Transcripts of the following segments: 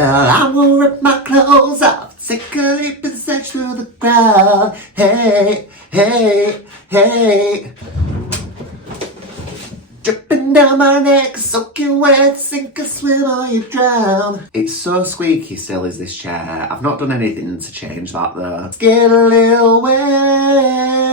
I will rip my clothes off, take a leap and search through the crowd. Hey, hey, hey. Dripping down my neck, soaking wet, sink or swim or you drown. It's so squeaky still, is this chair. I've not done anything to change that though. It's getting a little wet.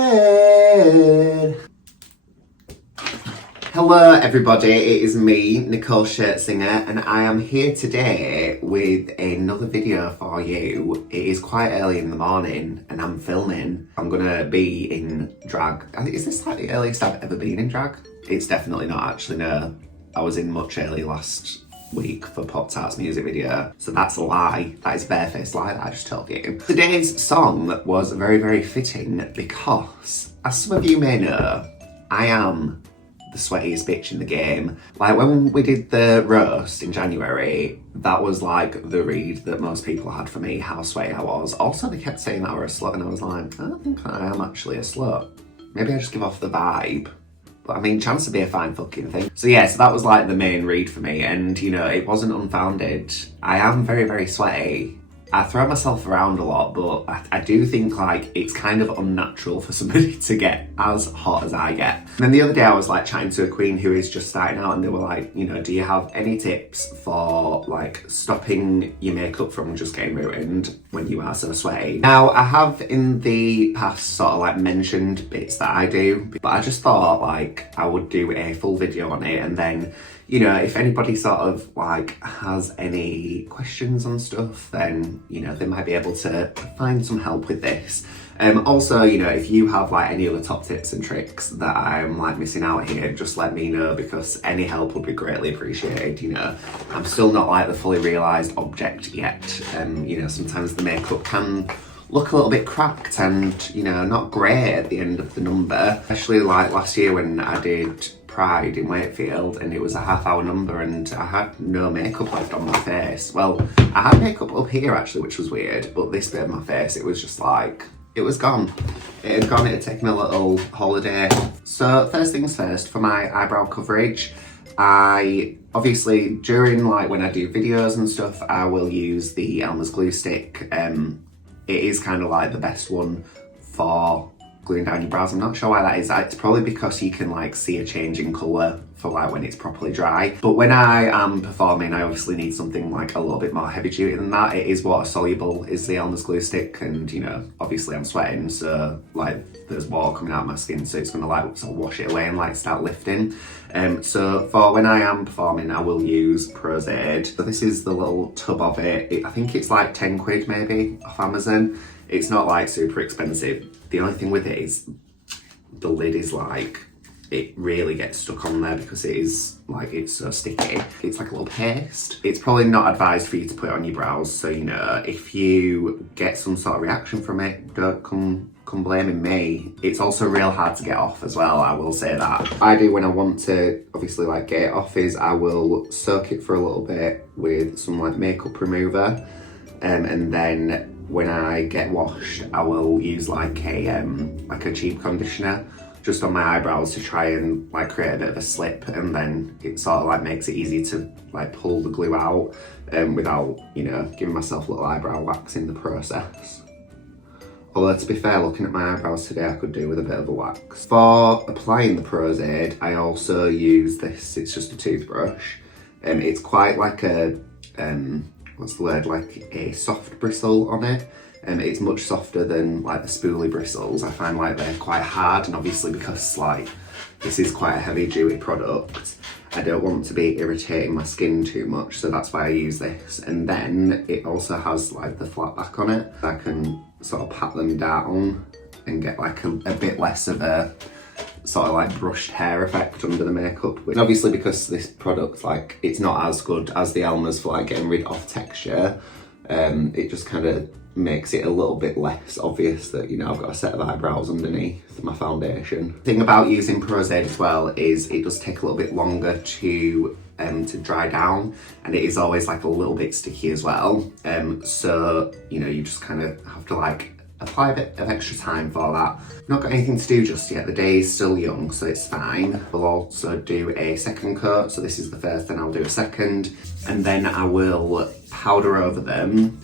Hello everybody, it is me, Nicole Shirtsinger, and I am here today with another video for you. It is quite early in the morning and I'm filming. I'm gonna be in drag. Is this like the earliest I've ever been in drag? It's definitely not actually, no. I was in much early last week for Pop Tart's music video. So that's a lie. That is a barefaced lie that I just told you. Today's song was very, very fitting because, as some of you may know, I am the sweatiest bitch in the game. Like when we did the roast in January, that was like the read that most people had for me, how sweaty I was. Also, they kept saying that I was a slut and I was like, I don't think I am actually a slut. Maybe I just give off the vibe. But I mean, chance to be a fine fucking thing. So yeah, so that was like the main read for me, and you know, it wasn't unfounded. I am very, very sweaty. I throw myself around a lot, but I do think like it's kind of unnatural for somebody to get as hot as I get. And then the other day I was like chatting to a queen who is just starting out, and they were like, you know, do you have any tips for like stopping your makeup from just getting ruined when you are so sweaty? Now, I have in the past sort of like mentioned bits that I do, but I just thought like I would do a full video on it, and then, you know, if anybody sort of like has any questions on stuff, then, you know, they might be able to find some help with this. Also, you know, if you have like any other top tips and tricks that I'm like missing out here, just let me know, because any help would be greatly appreciated. You know, I'm still not like the fully realised object yet. You know, sometimes the makeup can look a little bit cracked and, you know, not great at the end of the number. Especially like last year when I did Pride in Wakefield and it was a half-hour number and I had no makeup left on my face. Well, I had makeup up here actually, which was weird, but this bit of my face, it was just like, it was gone. It had gone, it had taken a little holiday. So first things first, for my eyebrow coverage, I obviously during like when I do videos and stuff, I will use the Elmer's glue stick. It is kind of like the best one for gluing down your brows. I'm not sure why that is. It's probably because you can like see a change in colour for like when it's properly dry. But when I am performing, I obviously need something like a little bit more heavy duty than that. It is water soluble, is the Elmer's glue stick, and you know, obviously I'm sweating, so like there's water coming out of my skin, so it's gonna like sort of wash it away and like start lifting. So for when I am performing, I will use Prozaid. So this is the little tub of it. I think it's like 10 quid maybe off Amazon. It's not like super expensive. The only thing with it is the lid is like, it really gets stuck on there because it is like, it's so sticky. It's like a little paste. It's probably not advised for you to put it on your brows. So, you know, if you get some sort of reaction from it, don't come blaming me. It's also real hard to get off as well, I will say that. I do when I want to obviously like get it off is I will soak it for a little bit with some like makeup remover, and then when I get washed, I will use like a cheap conditioner just on my eyebrows to try and like create a bit of a slip, and then it sort of like makes it easy to like pull the glue out without, you know, giving myself a little eyebrow wax in the process. Although to be fair, looking at my eyebrows today, I could do with a bit of a wax. For applying the Prozaid, I also use this, it's just a toothbrush. It's quite like a, what's the word, like a soft bristle on it. It's much softer than like the spoolie bristles. I find like they're quite hard, and obviously because like this is quite a heavy duty product, I don't want to be irritating my skin too much, so that's why I use this. And then it also has like the flat back on it. I can sort of pat them down and get like a bit less of a sort of like brushed hair effect under the makeup. And obviously because this product, like it's not as good as the Elmer's for like getting rid of texture, it just kind of makes it a little bit less obvious that, you know, I've got a set of eyebrows underneath my foundation. The thing about using Prozaid as well is it does take a little bit longer to dry down, and it is always like a little bit sticky as well. So, you know, you just kind of have to like apply a bit of extra time for that. Not got anything to do just yet, the day is still young, so it's fine. We'll also do a second coat, so this is the first, then I'll do a second, and then I will powder over them,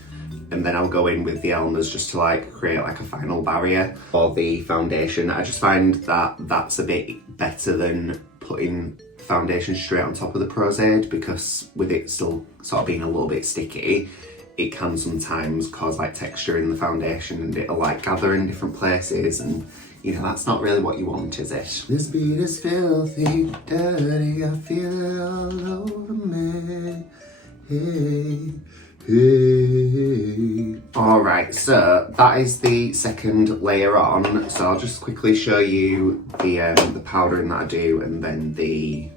and then I'll go in with the Elmers just to like create like a final barrier for the foundation. I just find that that's a bit better than putting foundation straight on top of the Pros-Aid, because with it still sort of being a little bit sticky, it can sometimes cause like texture in the foundation and it'll like gather in different places, and you know, that's not really what you want, is it? This beat is filthy, dirty, I feel it all over me. Hey, hey. Alright, so that is the second layer on. So I'll just quickly show you the powdering that I do, and then the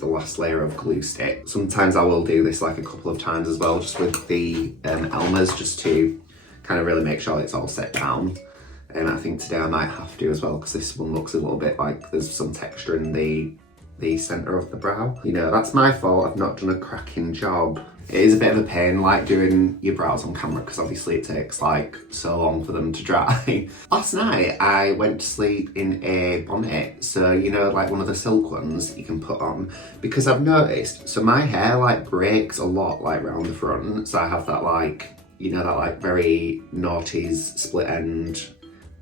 last layer of glue stick. Sometimes I will do this like a couple of times as well, just with the Elmers, just to kind of really make sure it's all set down. And I think today I might have to as well, because this one looks a little bit like there's some texture in the centre of the brow. You know, that's my fault, I've not done a cracking job. It is a bit of a pain like doing your brows on camera, because obviously it takes like so long for them to dry. Last night I went to sleep in a bonnet, so you know, like one of the silk ones that you can put on, because I've noticed, so my hair like breaks a lot like round the front, so I have that like, you know, that like very noughties split end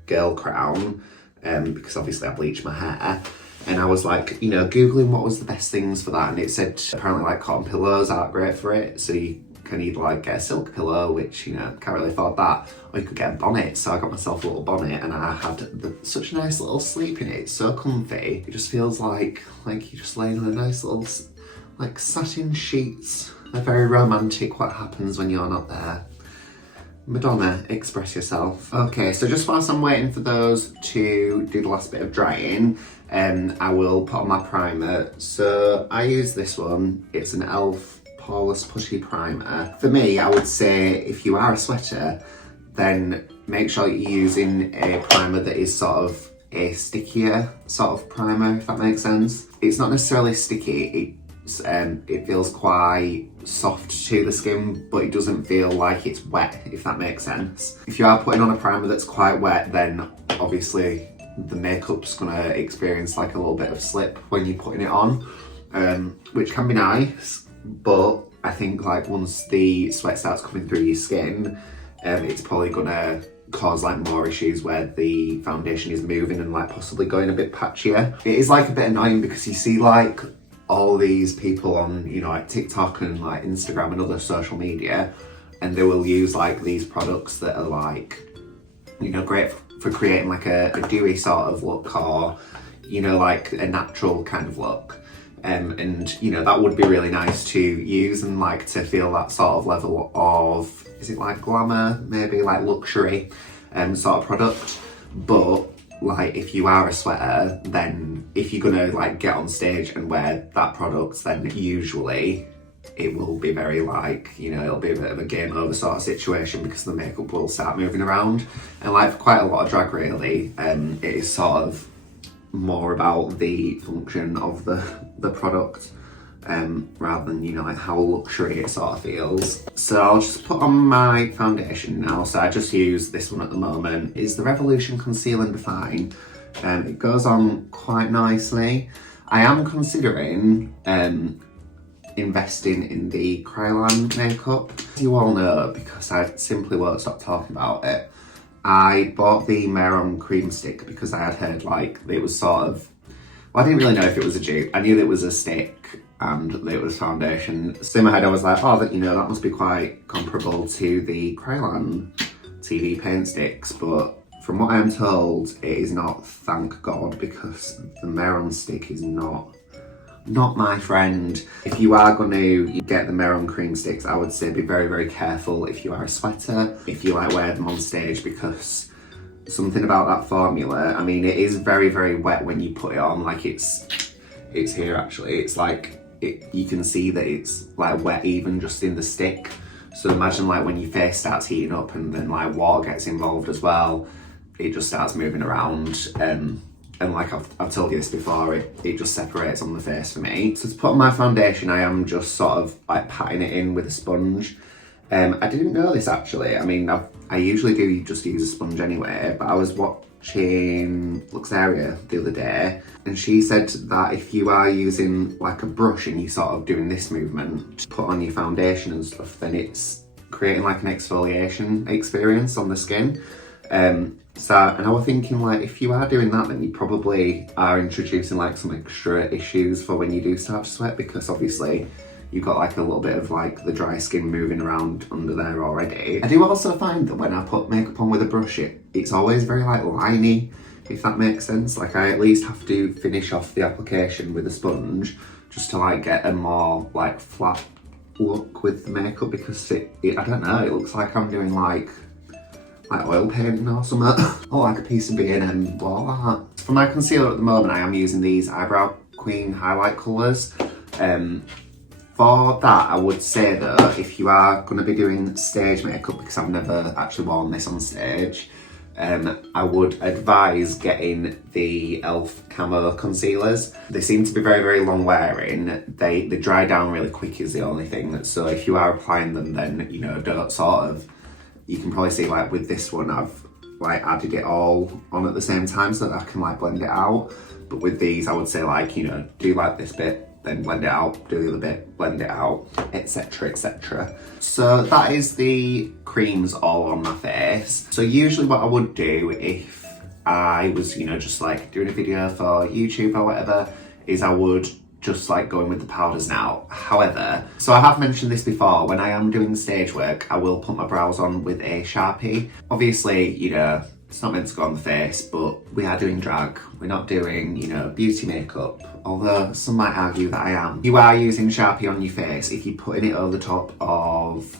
girl crown, because obviously I bleach my hair. And I was like, you know, Googling what was the best things for that, and it said apparently like cotton pillows aren't great for it, so you can either like get a silk pillow, which, you know, can't really afford that, or you could get a bonnet. So I got myself a little bonnet, and I had such a nice little sleep in it. It's so comfy. It just feels like you're just laying on a nice little like satin sheets. They're very romantic, what happens when you're not there. Madonna, express yourself. Okay, so just whilst I'm waiting for those to do the last bit of drying, I will put on my primer. So I use this one. It's an e.l.f. Poreless Putty Primer. For me, I would say if you are a sweater, then make sure you're using a primer that is sort of a stickier sort of primer, if that makes sense. It's not necessarily sticky. It feels quite soft to the skin, but it doesn't feel like it's wet, if that makes sense. If you are putting on a primer that's quite wet, then obviously the makeup's gonna experience like a little bit of slip when you're putting it on, which can be nice, but I think like once the sweat starts coming through your skin, it's probably gonna cause like more issues where the foundation is moving and like possibly going a bit patchier. It is like a bit annoying because you see like all these people on, you know, like TikTok and like Instagram and other social media, and they will use like these products that are like, you know, great for creating like a dewy sort of look, or, you know, like a natural kind of look. And, you know, that would be really nice to use and like to feel that sort of level of, is it like glamour, maybe like luxury sort of product. But like if you are a sweater, then if you're gonna like get on stage and wear that product, then usually it will be very like, you know, it'll be a bit of a game over sort of situation, because the makeup will start moving around. And like for quite a lot of drag really, it is sort of more about the function of the product, rather than, you know, like how luxury it sort of feels. So I'll just put on my foundation now. So I just use this one at the moment. It's the Revolution Conceal and Define. It goes on quite nicely. I am considering investing in the Kryolan makeup. As you all know, because I simply won't stop talking about it, I bought the Meron cream stick because I had heard like it was sort of, well, I didn't really know if it was a dupe. I knew that it was a stick and that it was foundation. So in my head I was like, oh, that, you know, that must be quite comparable to the Kryolan TV paint sticks, but from what I am told, it is not, thank God, because the Meron stick is not my friend. If you are going to get the Meron cream sticks, I would say be very, very careful if you are a sweater, if you like wear them on stage, because something about that formula, I mean, it is very, very wet when you put it on. Like it's here actually, it's like, you can see that it's like wet even just in the stick. So imagine like when your face starts heating up and then like water gets involved as well, it just starts moving around. And like I've told you this before, it just separates on the face for me. So to put on my foundation, I am just sort of like patting it in with a sponge. I didn't know this actually. I mean, I usually do just use a sponge anyway, but I was watching Luxaria the other day, and she said that if you are using like a brush and you sort of doing this movement to put on your foundation and stuff, then it's creating like an exfoliation experience on the skin. And I was thinking, like, if you are doing that, then you probably are introducing like some extra issues for when you do start to sweat, because obviously you've got like a little bit of like the dry skin moving around under there already. I do also find that when I put makeup on with a brush, it's always very like liney, if that makes sense. Like I at least have to finish off the application with a sponge just to like get a more like flat look with the makeup, because I don't know, it looks like I'm doing like oil painting or something. Or like a piece of B&M wall art. For my concealer at the moment, I am using these Eyebrow Queen highlight colours. For that, I would say that if you are going to be doing stage makeup, because I've never actually worn this on stage, I would advise getting the e.l.f. Camo concealers. They seem to be very, very long wearing. They dry down really quick is the only thing. So if you are applying them, then, you know, don't sort of, you can probably see like with this one, I've like added it all on at the same time so that I can like blend it out. But with these, I would say like, you know, do like this bit, then blend it out, do the other bit, blend it out, etc, etc. So that is the creams all on my face. So usually what I would do if I was, you know, just like doing a video for YouTube or whatever, is I would just like going with the powders now. However, so I have mentioned this before, when I am doing stage work, I will put my brows on with a Sharpie. Obviously, you know, it's not meant to go on the face, but we are doing drag. We're not doing, you know, beauty makeup. Although some might argue that I am. You are using Sharpie on your face. If you're putting it over the top of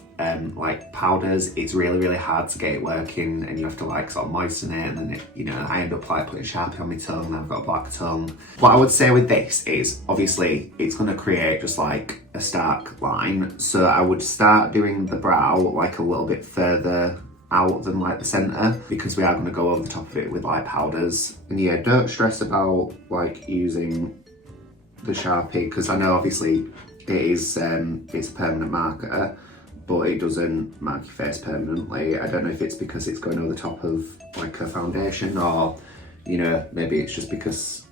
like powders, it's really, really hard to get it working, and you have to like sort of moisten it, and then it, you know, I end up like putting Sharpie on my tongue, and I've got a black tongue. What I would say with this is, obviously, it's going to create just like a stark line. So I would start doing the brow like a little bit further out than like the centre, because we are going to go over the top of it with like powders. And yeah, don't stress about like using the Sharpie, because I know obviously it is it's a permanent marker, but it doesn't mark your face permanently. I don't know if it's because it's going over the top of like a foundation, or, you know, maybe it's just because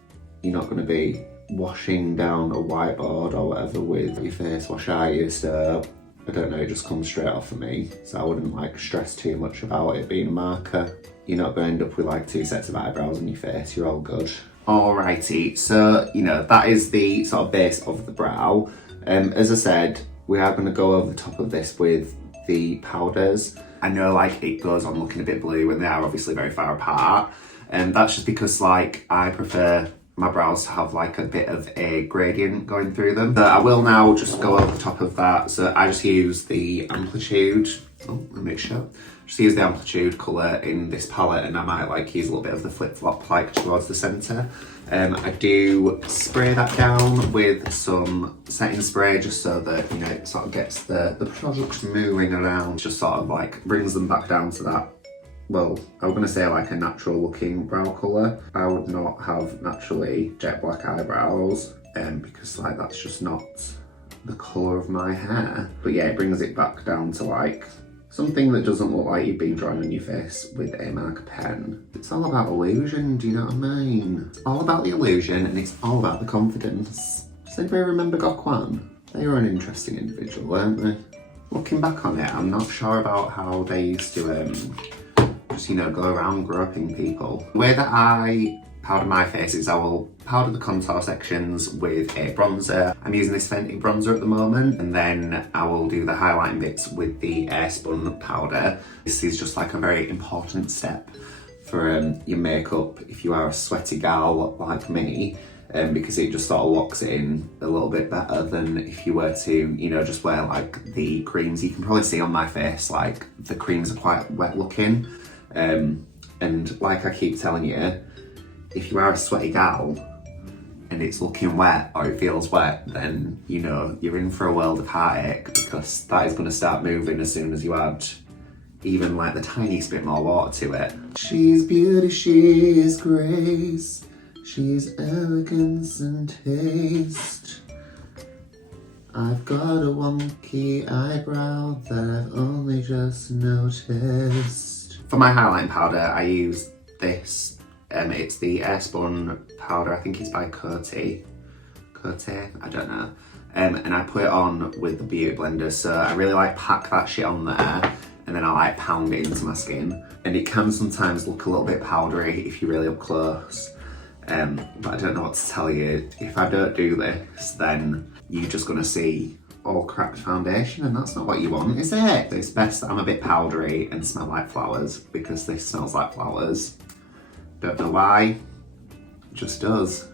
you're not going to be washing down a whiteboard or whatever with your face wash, are you? So I don't know, it just comes straight off for me. So I wouldn't like stress too much about it being a marker. You're not going to end up with like 2 sets of eyebrows on your face, you're all good. Alrighty, so, you know, that is the sort of base of the brow. As I said, we are going to go over the top of this with the powders. I know like it goes on looking a bit blue when they are obviously very far apart. And that's just because like I prefer my brows to have like a bit of a gradient going through them. So I will now just go over the top of that. So I just use the Amplitude, let me make sure. Just use the Amplitude colour in this palette, and I might like use a little bit of the Flip Flop like towards the centre. I do spray that down with some setting spray just so that, you know, it sort of gets the products moving around, just sort of like brings them back down to that, well, I'm going to say like a natural looking brow colour. I would not have naturally jet black eyebrows because like that's just not the colour of my hair. But yeah, it brings it back down to like something that doesn't look like you've been drawing on your face with a marker pen. It's all about illusion, do you know what I mean? It's all about the illusion, and it's all about the confidence. Does anybody remember Gokwan? They were an interesting individual, weren't they? Looking back on it, I'm not sure about how they used to just, you know, go around groping people. The way that I powder my face is I will powder the contour sections with a bronzer. I'm using this Fenty bronzer at the moment, and then I will do the highlighting bits with the airspun powder. This is just like a very important step for your makeup if you are a sweaty gal like me, because it just sort of locks it in a little bit better than if you were to, you know, just wear like the creams. You can probably see on my face like the creams are quite wet looking, and like I keep telling you, if you are a sweaty gal and it's looking wet or it feels wet, then, you know, you're in for a world of heartache, because that is going to start moving as soon as you add even like the tiniest bit more water to it. She's beauty, she is grace, she's elegance and taste. I've got a wonky eyebrow that I've only just noticed. For my highlighting powder, I use this. It's the Airspun powder. I think it's by Coty. I don't know. And I put it on with the beauty blender. So I really like pack that shit on there, and then I like pound it into my skin. And it can sometimes look a little bit powdery if you're really up close. But I don't know what to tell you. If I don't do this, then you're just gonna see all cracked foundation, and that's not what you want, is it? It's best that I'm a bit powdery and smell like flowers, because this smells like flowers. Don't know why, it just does.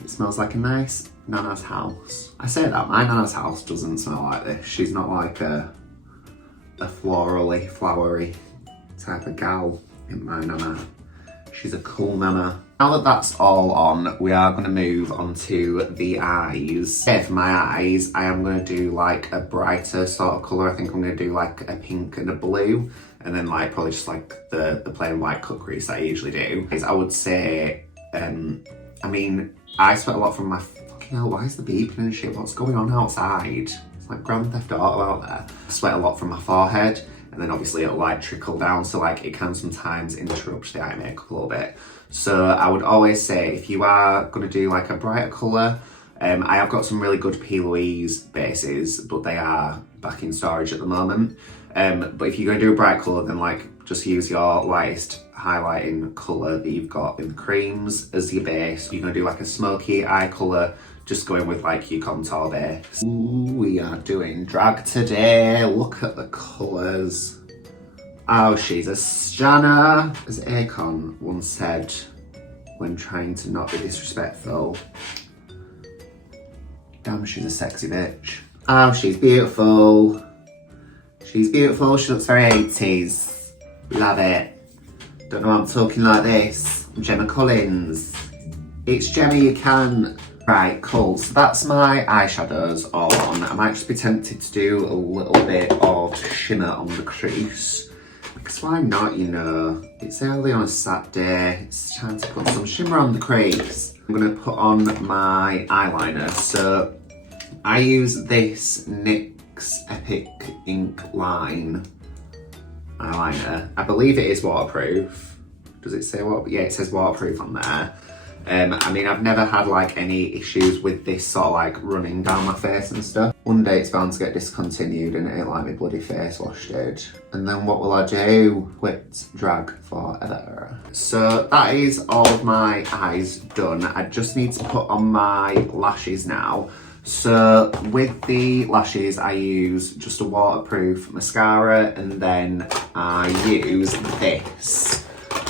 It smells like a nice Nana's house. I say that, my Nana's house doesn't smell like this. She's not like a florally, flowery type of gal in my Nana. She's a cool Nana. Now that that's all on, we are going to move on to the eyes. For my eyes, I am going to do like a brighter sort of colour. I think I'm going to do like a pink and a blue, and then like probably just like the plain white cut crease that I usually do. I would say, I mean, I sweat a lot from my, fucking hell, why is the beeping and shit? What's going on outside? It's like Grand Theft Auto out there. I sweat a lot from my forehead, and then obviously it'll like trickle down, so like it can sometimes interrupt the eye makeup a little bit. So I would always say, if you are going to do like a brighter colour, I have got some really good P. Louise bases, but they are back in storage at the moment. But if you're going to do a bright colour, then like just use your lightest highlighting colour that you've got in the creams as your base. You're going to do like a smoky eye colour, just going with like your contour base. Ooh, we are doing drag today. Look at the colours. Oh, she's a stunner. As Akon once said when trying to not be disrespectful, damn, she's a sexy bitch. Oh, she's beautiful. She's beautiful, she looks very 80s. Love it. Don't know why I'm talking like this. I'm Gemma Collins. It's Gemma, you can. Right, cool. So that's my eyeshadows all on. I might just be tempted to do a little bit of shimmer on the crease. Because why not, you know? It's early on a Saturday. It's time to put some shimmer on the crease. I'm going to put on my eyeliner. So I use this NYX Epic Ink Line eyeliner. I believe it is waterproof. Does it say what? Yeah, it says waterproof on there. I mean, I've never had like any issues with this sort of like running down my face and stuff. One day it's bound to get discontinued and it ain't like my bloody face wash did. And then what will I do? Quit drag forever. So that is all of my eyes done. I just need to put on my lashes now. So with the lashes, I use just a waterproof mascara, and then I use this.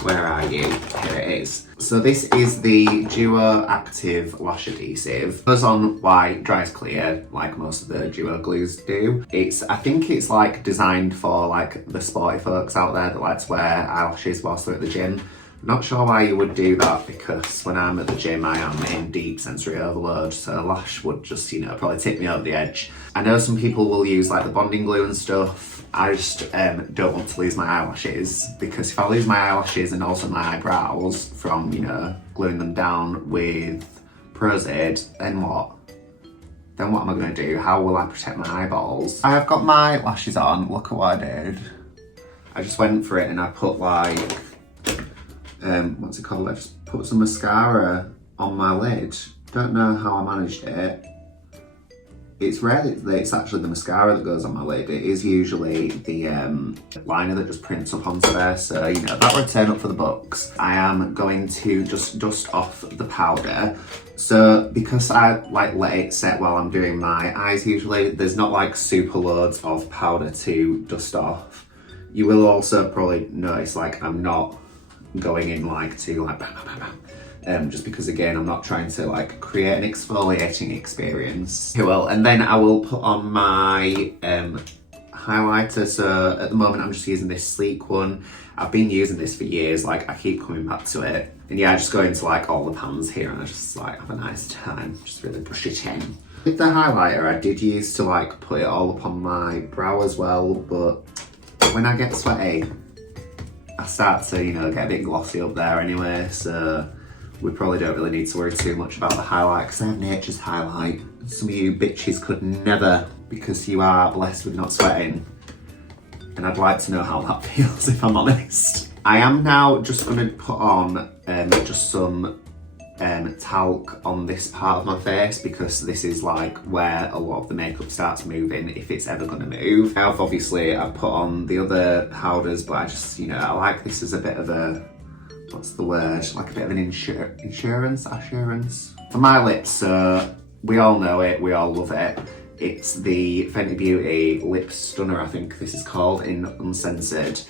Where are you? Here it is. So this is the Duo Active Lash Adhesive. Goes on white, dries clear, like most of the Duo glues do. I think it's like designed for like the sporty folks out there that like to wear eyelashes whilst they're at the gym. Not sure why you would do that, because when I'm at the gym I am in deep sensory overload, so a lash would just, you know, probably tip me over the edge. I know some people will use like the bonding glue and stuff. I just don't want to lose my eyelashes, because if I lose my eyelashes and also my eyebrows from, you know, gluing them down with Prozade, then what? Then what am I going to do? How will I protect my eyeballs? I have got my lashes on. Look at what I did. I just went for it and I put like, what's it called? I just put some mascara on my lid. Don't know how I managed it. It's rare that it's actually the mascara that goes on my lid. It is usually the liner that just prints up onto there. So, you know, that would turn up for the books. I am going to just dust off the powder. So because I like let it set while I'm doing my eyes usually, there's not like super loads of powder to dust off. You will also probably notice like I'm not going in like to like bam, bam, bam, bam. Just because again I'm not trying to like create an exfoliating experience. Okay, well, and then I will put on my highlighter. So at the moment I'm just using this sleek one. I've been using this for years, like I keep coming back to it. And yeah, I just go into like all the pans here and I just like have a nice time, just really brush it in. With the highlighter I did use to like put it all up on my brow as well, but when I get sweaty I start to, you know, get a bit glossy up there anyway, so we probably don't really need to worry too much about the highlight because I have nature's highlight. Some of you bitches could never, because you are blessed with not sweating. And I'd like to know how that feels, if I'm honest. I am now just going to put on just some talc on this part of my face, because this is like where a lot of the makeup starts moving, if it's ever going to move. I've put on the other powders, but I just, you know, I like this as a bit of a, what's the word, like a bit of an assurance for my lips. So we all know it, we all love it. It's the Fenty Beauty Lip Stunner, I think this is called, in Uncensored.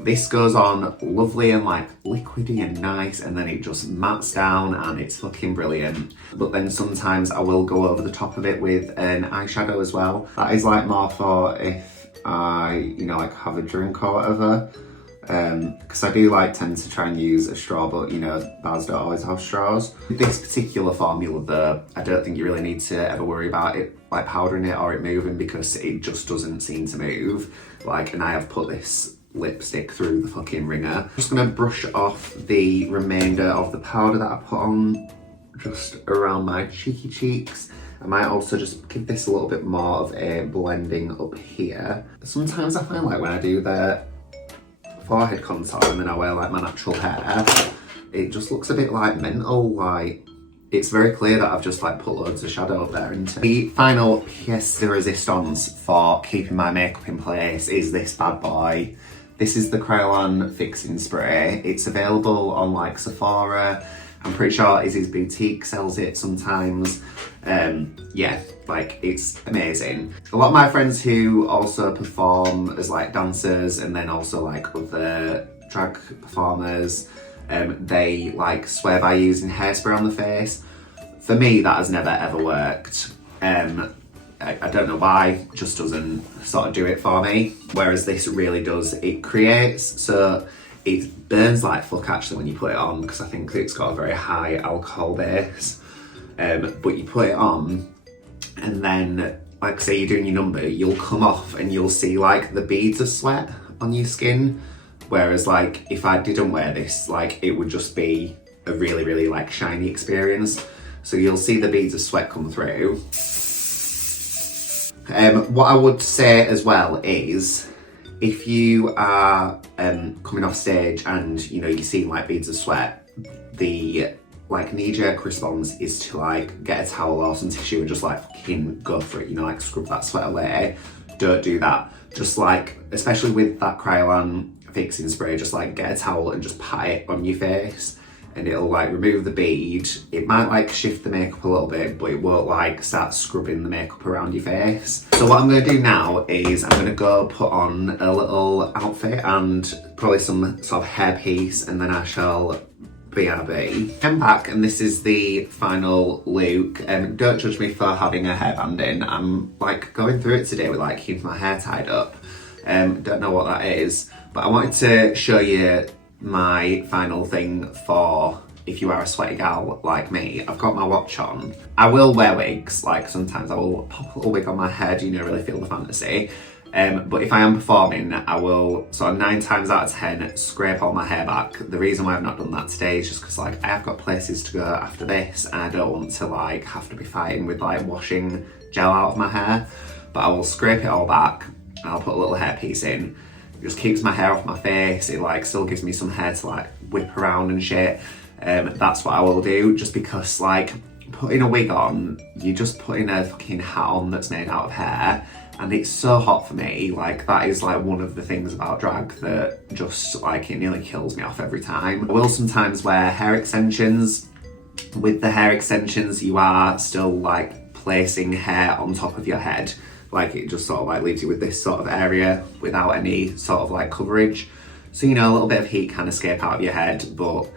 This goes on lovely and like liquidy and nice, and then it just mattes down and it's fucking brilliant. But then sometimes I will go over the top of it with an eyeshadow as well. That is like more for if I, you know, like have a drink or whatever. Because I do like tend to try and use a straw, but you know, bars don't always have straws. With this particular formula though, I don't think you really need to ever worry about it like powdering it or it moving, because it just doesn't seem to move. Like, and I have put this lipstick through the fucking ringer. I'm just gonna brush off the remainder of the powder that I put on just around my cheeky cheeks. I might also just give this a little bit more of a blending up here. Sometimes I find like when I do the forehead contour and then I wear like my natural hair, it just looks a bit like mental. Like, it's very clear that I've just like put loads of shadow up there into. The final pièce de résistance for keeping my makeup in place is this bad boy. This is the Kryolan Fixing Spray. It's available on like Sephora. I'm pretty sure Izzy's Boutique sells it sometimes. Yeah, like it's amazing. A lot of my friends who also perform as like dancers and then also like other drag performers, they like swear by using hairspray on the face. For me, that has never ever worked. I don't know why, it just doesn't sort of do it for me. Whereas this really does. It creates, so it burns like fuck actually when you put it on, because I think it's got a very high alcohol base. But you put it on and then, like say you're doing your number, you'll come off and you'll see like the beads of sweat on your skin. Whereas like if I didn't wear this, like it would just be a really, really like shiny experience. So you'll see the beads of sweat come through. What I would say as well is, if you are coming off stage and you know you're seeing like beads of sweat, the like knee-jerk response is to like get a towel or some tissue and just like fucking go for it, you know, like scrub that sweat away. Don't do that. Just like, especially with that Kryolan Fixing Spray, just like get a towel and just pat it on your face and it'll like remove the bead. It might like shift the makeup a little bit, but it won't like start scrubbing the makeup around your face. So what I'm gonna do now is I'm gonna go put on a little outfit and probably some sort of hairpiece, and then I shall BRB. I'm back and this is the final look. Don't judge me for having a hairband in. I'm like going through it today with like keeping my hair tied up. Don't know what that is, but I wanted to show you my final thing for if you are a sweaty gal like me. I've got my watch on. I will wear wigs, like sometimes I will pop a little wig on my head, you know, really feel the fantasy. But if I am performing, I will sort of 9 times out of 10 scrape all my hair back. The reason why I've not done that today is just because like I have got places to go after this and I don't want to like have to be fighting with like washing gel out of my hair. But I will scrape it all back and I'll put a little hairpiece in. It just keeps my hair off my face. It like still gives me some hair to like whip around and shit. That's what I will do, just because like putting a wig on, you're just putting a fucking hat on that's made out of hair. And it's so hot for me, like that is like one of the things about drag that just like it nearly kills me off every time. I will sometimes wear hair extensions. With the hair extensions, you are still like placing hair on top of your head. Like it just sort of like leaves you with this sort of area without any sort of like coverage. So you know, a little bit of heat can escape out of your head, but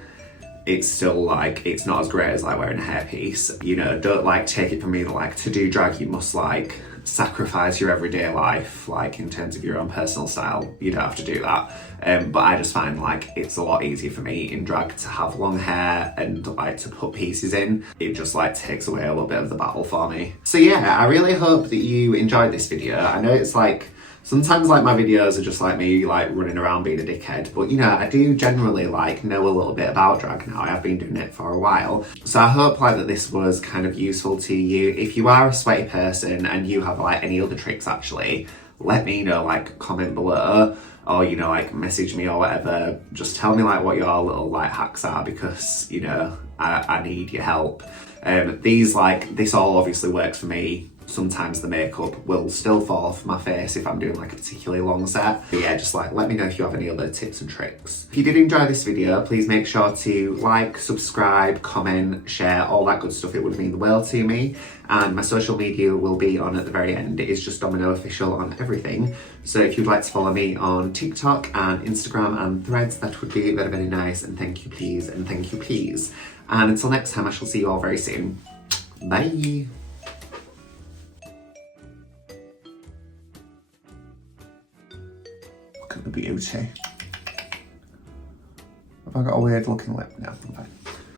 it's still like, it's not as great as like wearing a hairpiece. You know, don't like take it from me that like to do drag you must like sacrifice your everyday life, like in terms of your own personal style. You don't have to do that. But I just find like it's a lot easier for me in drag to have long hair and like to put pieces in. It just like takes away a little bit of the battle for me. So yeah, I really hope that you enjoyed this video. I know it's like Sometimes like my videos are just like me like running around being a dickhead, but you know, I do generally like know a little bit about drag now. I have been doing it for a while. So I hope like that this was kind of useful to you. If you are a sweaty person and you have like any other tricks actually, let me know, like comment below, or you know, like message me or whatever. Just tell me like what your little like hacks are, because you know, I need your help. This all obviously works for me. Sometimes the makeup will still fall off my face if I'm doing like a particularly long set. But yeah, just like let me know if you have any other tips and tricks. If you did enjoy this video, please make sure to like, subscribe, comment, share, all that good stuff. It would mean the world to me. And my social media will be on at the very end. It is just Domino Official on everything. So if you'd like to follow me on TikTok and Instagram and Threads, that would be very, very nice. And thank you, please. And thank you, please. And until next time, I shall see you all very soon. Bye. Look at the beauty. Have I got a weird looking lip? No, I'm fine.